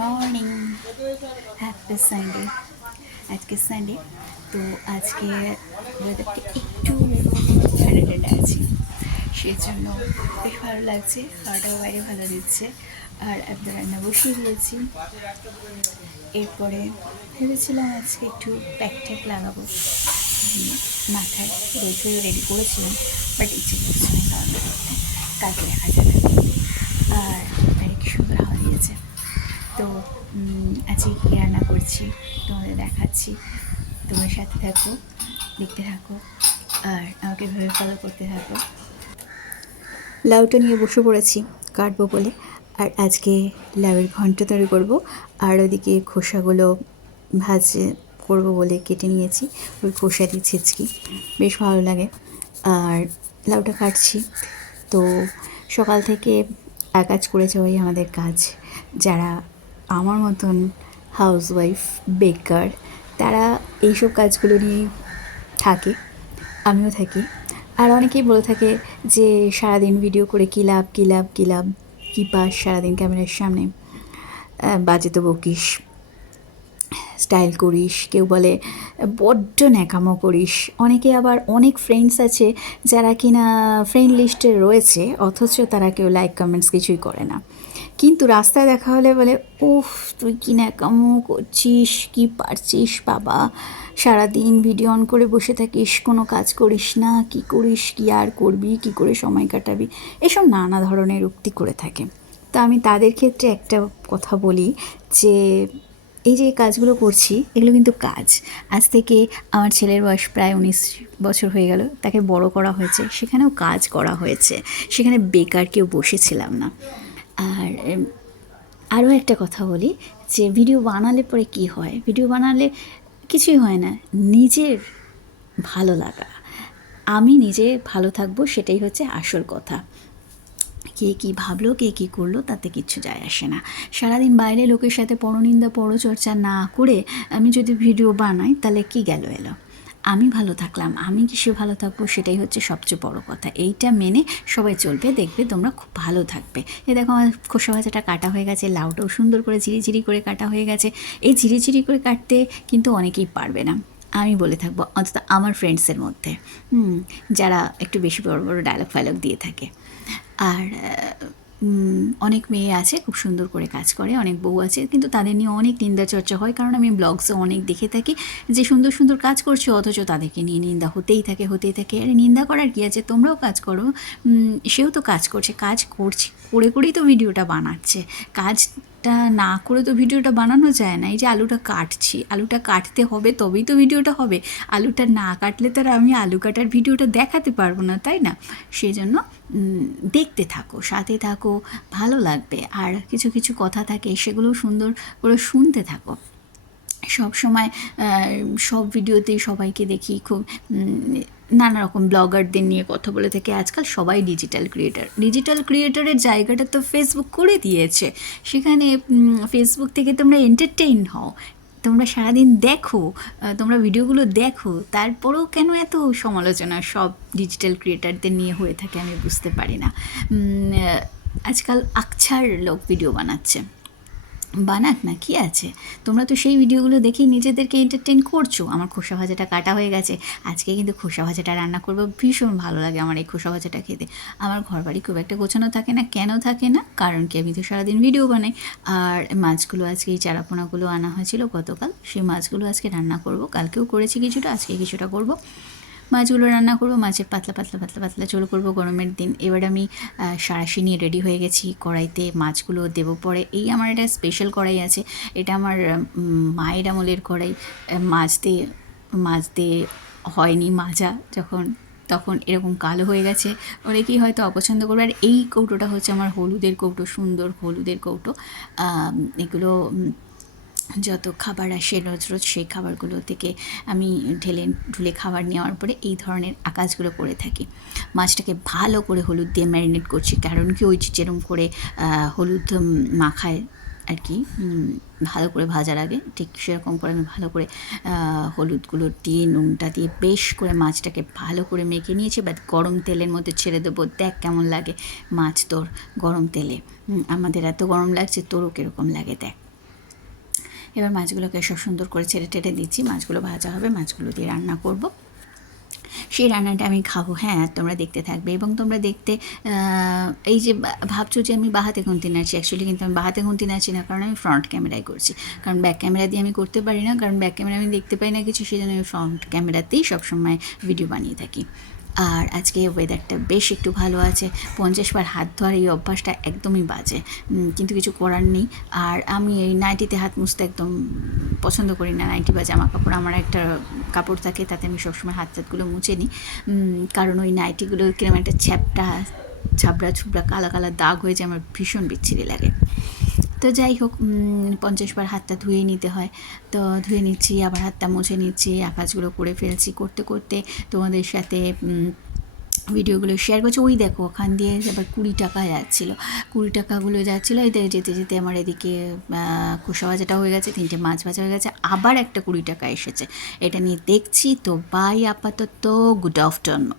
Morning, happy Sunday. আজকে Sunday, তো আজকে ওয়েদারটা একটু ঠান্ডা ঠান্ডা আছে, সেজন্য বেশ ভালো লাগছে। খাওয়াটাও বাইরে ভালো দিচ্ছে, আর একদম রান্না বসিয়ে দিয়েছি। এরপরে ভেবেছিলাম আজকে একটু প্যাক ট্যাক লাগাবো মাথায়, দই রেডি করেছিলাম, বাট ইচ্ছে করছে না, কারণ কালকে দেখা যাবে। আর বাইরে কি সুন্দর হাওয়া দিয়েছে। তো আজকে কী রান্না করছি তোমাদের দেখাচ্ছি, তোমার সাথে থাকো, দেখতে থাকো, আর আমাকে ভেবে ফলো করতে থাকো। লাউটা নিয়ে বসে পড়েছি কাটবো বলে, আর আজকে লাউয়ের ঘন্ট তৈরি করবো, আর ওদিকে খোসাগুলো ভাজে করবো বলে কেটে নিয়েছি। ওই খোসা দিয়ে ছেঁচকি বেশ ভালো লাগে। আর লাউটা কাটছি, তো সকাল থেকে কাজ করে যাওয়াই আমাদের কাজ। যারা আমার মতন হাউসওয়াইফ, বেকার, তারা এইসব কাজগুলো নিয়ে থাকে, আমিও থাকি। আর অনেকেই বলে থাকে যে সারাদিন ভিডিও করে কী লাভ, কী লাভ, কী লাভ, কী পাস সারাদিন ক্যামেরার সামনে, বাজে তো বকিস, স্টাইল করিস, কেউ বলে বড্ড ন্যাকামো করিস। অনেকে আবার অনেক ফ্রেন্ডস আছে যারা কিনা ফ্রেন্ড লিস্টে রয়েছে, অথচ তারা কেউ লাইক কমেন্টস কিছুই করে না, কিন্তু রাস্তায় দেখা হলে বলে উফ তুই কী ন্যাকামো করছিস, কী পারছিস বাবা, সারাদিন ভিডিও অন করে বসে থাকিস, কোনো কাজ করিস না, কী করিস, কী আর করবি, কী করে সময় কাটাবি, এসব নানা ধরনের উক্তি করে থাকে। তো আমি তাদের ক্ষেত্রে একটা কথা বলি যে এই যে কাজগুলো করছি এগুলো কিন্তু কাজ। আজ থেকে আমার ছেলের বয়স প্রায় 19 বছর হয়ে গেল, তাকে বড় করা হয়েছে, সেখানেও কাজ করা হয়েছে, সেখানে বেকার কেউ বসেছিলাম না। আর আরও একটা কথা বলি যে ভিডিও বানালে পরে কি হয়, ভিডিও বানালে কিছুই হয় না, নিজের ভালো লাগা, আমি নিজে ভালো থাকবো, সেটাই হচ্ছে আসল কথা। কে কী ভাবলো, কে কী করলো, তাতে কিচ্ছু যায় আসে না। সারাদিন বাইরে লোকের সাথে পরনিন্দা পরচর্চা না করে আমি যদি ভিডিও বানাই, তাহলে কি গেল এলো, আমি ভালো থাকলাম, আমি কিসে ভালো থাকবো, সেটাই হচ্ছে সবচেয়ে বড় কথা। এইটা মেনে সবাই চলবে, দেখবে তোমরা খুব ভালো থাকবে। এ দেখো আমার খোসা ভাজাটা কাটা হয়ে গেছে, লাউটাও সুন্দর করে ঝিরিঝিরি করে কাটা হয়ে গেছে। এই ঝিরিঝিরি করে কাটতে কিন্তু অনেকেই পারবে না, আমি বলে থাকবো, অন্তত আমার ফ্রেন্ডসের মধ্যে যারা একটু বেশি বড় বড় ডায়লগ ফায়লগ দিয়ে থাকে। আর অনেক মেয়ে আছে খুব সুন্দর করে কাজ করে, অনেক বউ আছে, কিন্তু তাদের নিয়ে অনেক নিন্দা চর্চা হয়, কারণ আমি ব্লগসে অনেক দেখে থাকি যে সুন্দর সুন্দর কাজ করছে, অথচ তাদেরকে নিয়ে নিন্দা হতেই থাকে হতেই থাকে। আরে নিন্দা করার কী আছে, তোমরাও কাজ করো, সেও তো কাজ করছে, কাজ করছে করে করেই তো ভিডিওটা বানাচ্ছে, কাজটা না করে তো ভিডিওটা বানানো যায় না। এই যে আলুটা কাটছি, আলুটা কাটতে হবে তবেই তো ভিডিওটা হবে, আলুটা না কাটলে তো আর আমি আলু কাটার ভিডিওটা দেখাতে পারবো না, তাই না? সেই জন্য দেখতে থাকো, সাথে থাকো, ভালো লাগবে। আর কিছু কিছু কথা থাকে, সেগুলো সুন্দর করে শুনতে থাকো। সব সময় সব ভিডিওতেই সবাইকে দেখি খুব নানা রকম ব্লগারদের নিয়ে কথা বলে থাকে। আজকাল সবাই ডিজিটাল ক্রিয়েটারের জায়গাটা তো ফেসবুক করে দিয়েছে, সেখানে ফেসবুক থেকে তোমরা এন্টারটেইন হও, তোমরা সারাদিন দেখো, তোমরা ভিডিওগুলো দেখো, তারপরেও কেন এত সমালোচনা সব ডিজিটাল ক্রিয়েটারদের নিয়ে হয়ে থাকে আমি বুঝতে পারি না। আজকাল আকছার লোক ভিডিও বানাচ্ছে, বানাক না, কী আছে, তোমরা তো সেই ভিডিওগুলো দেখেই নিজেদেরকে এন্টারটেন করছো। আমার খোসা ভাজাটা কাটা হয়ে গেছে, আজকে কিন্তু খোসা ভাজাটা রান্না করবো, ভীষণ ভালো লাগে আমার এই খোসা ভাজাটা খেতে। আমার ঘর বাড়ি খুব একটা গোছানো থাকে না, কেন থাকে না, কারণ কি আমি তো সারাদিন ভিডিও বানাই। আর মাছগুলো আজকে এই চারাপোনাগুলো আনা হয়েছিল গতকাল, সেই মাছগুলো আজকে রান্না করব, কালকেও করেছি কিছুটা, আজকে কিছুটা করব। মাছগুলো রান্না করবো, মাছের পাতলা পাতলা পাতলা পাতলা ঝোল করবো গরমের দিন। এবার আমি সাঁড়াশি নিয়ে রেডি হয়ে গেছি, কড়াইতে মাছগুলো দেবো পরে। এই আমার একটা স্পেশাল কড়াই আছে, এটা আমার মায়ের আমলের কড়াই, মাছ দিয়ে হয়নি মাজা যখন, তখন এরকম কালো হয়ে গেছে, অনেকেই হয়তো অপছন্দ করবে। আর এই কৌটোটা হচ্ছে আমার হলুদের কৌটো, সুন্দর হলুদের কৌটো। এগুলো যত খাবার আসে রোজ রোজ, সেই খাবারগুলো থেকে আমি ঢুলে খাবার নেওয়ার পরে এই ধরনের কাজগুলো করে থাকি। মাছটাকে ভালো করে হলুদ দিয়ে ম্যারিনেট করছি, কারণ কি ওই যেরকম করে হলুদ মাখায় আর কি, ভালো করে ভাজার আগে, ঠিক সেরকম করে আমি ভালো করে হলুদগুলো দিয়ে নুনটা দিয়ে বেশ করে মাছটাকে ভালো করে মেখে নিয়েছি। বাট গরম তেলের মধ্যে ছেড়ে দেবো, দেখ কেমন লাগে মাছ তোর গরম তেলে, আমাদের এত গরম লাগছে, তোরও কীরকম লাগে দেখ। এবার মাছগুলোকে সব সুন্দর করে ছেড়ে টেড়ে দিচ্ছি, মাছগুলো ভাজা হবে, মাছগুলো দিয়ে রান্না করব। সেই রান্নাটা আমি খাবো, হ্যাঁ তোমরা দেখতে থাকবে। এবং তোমরা দেখতে এই যে ভাবছো যে আমি বাহাতে খুন্তি নাড়ছি, অ্যাকচুয়ালি কিন্তু আমি বাহাতে খুন্তি নাড়ছি না, কারণ আমি ফ্রন্ট ক্যামেরায় করছি। কারণ ব্যাক ক্যামেরা দিয়ে আমি করতে পারি না, কারণ ব্যাক ক্যামেরা আমি দেখতে পাই না কিছু, সেই জন্য আমি ফ্রন্ট ক্যামেরাতেই সবসময় ভিডিও বানিয়ে থাকি। আর আজকে ওয়েদারটা বেশ একটু ভালো আছে। 50 বার হাত ধোয়ার এই অভ্যাসটা একদমই বাজে, কিন্তু কিছু করার নেই। আর আমি এই নাইটিতে হাত মুছতে একদম পছন্দ করি না। নাইটি বা জামা কাপড়, আমার একটা কাপড় থাকে, তাতে আমি সবসময় হাত টাতগুলো মুছে নিই, কারণ ওই নাইটিগুলো কিরকম একটা ছাবড়া ছুবড়া কালা কালা দাগ হয়ে যায়, আমার ভীষণ বিচ্ছিরি লাগে। তো যাই হোক, 50 বার হাতটা ধুয়ে নিতে হয়, তো ধুয়ে নিচ্ছি, আবার হাতটা মুছে নিচ্ছি, কাজগুলো করে ফেলছি। করতে করতে তোমাদের সাথে ভিডিওগুলো শেয়ার করছি। ওই দেখো ওখান দিয়ে আবার 20 টাকা যাচ্ছিলো, 20 টাকাগুলো যাচ্ছিলো। এই যেতে যেতে আমার এদিকে খোসা ভাজাটা হয়ে গেছে, 3টে মাছ ভাজা হয়ে গেছে, আবার একটা 20 টাকা এসেছে। এটা নিয়ে দেখছি। তো বাই, আপাতত গুড আফটারনুন।